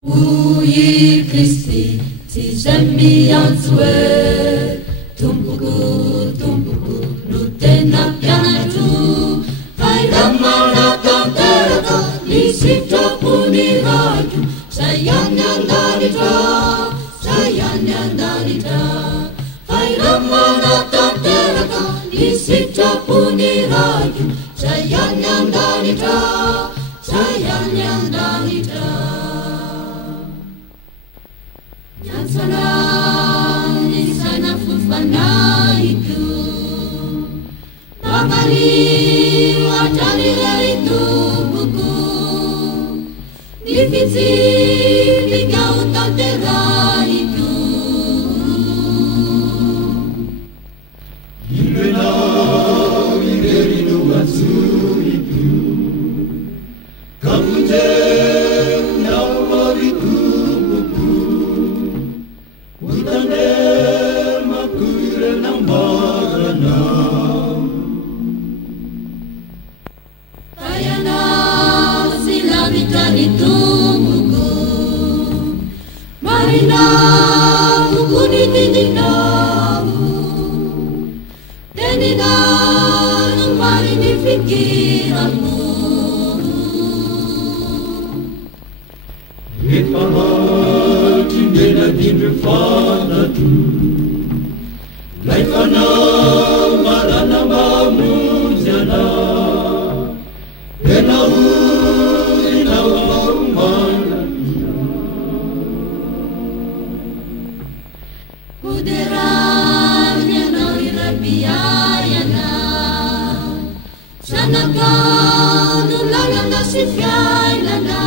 Ui Kristi, ty zay miantso e, tompoko, tompoko, no tena mpianatro. Faila manatanteraka, ny sitrapony radio, zay any andanitra, zay any andanitra. Faila manatanteraka, ny sitrapony radio, zay any andanitra, zay any andanitra. Nyansanani sana fufanaiku Namari watani itu buku Divisi tiga utang teraiku Ingena ingeri nuansu itu Kamu Marina ukuni tidina Denina marini fikiranmu Itmahal cindena dinrefana tu Laifana marana mamuzana Denau Kuderanya naira biyayana Sana ka nulangan nasifyaynana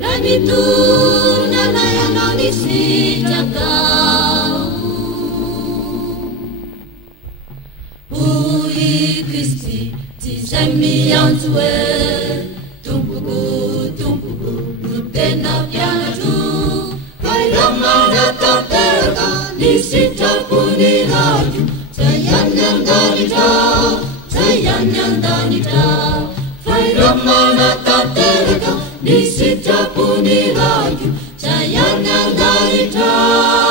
Dan itu nanayanang isijagaw Ui Kristi, tizay miantso e Tumpuku, tumpuku, nutena pianatro Manatanteraka, ni sitrapony radio, zay any andanitra, zay any andanitra. Faila manatanteraka, ni sitrapony radio, zay any andanitra.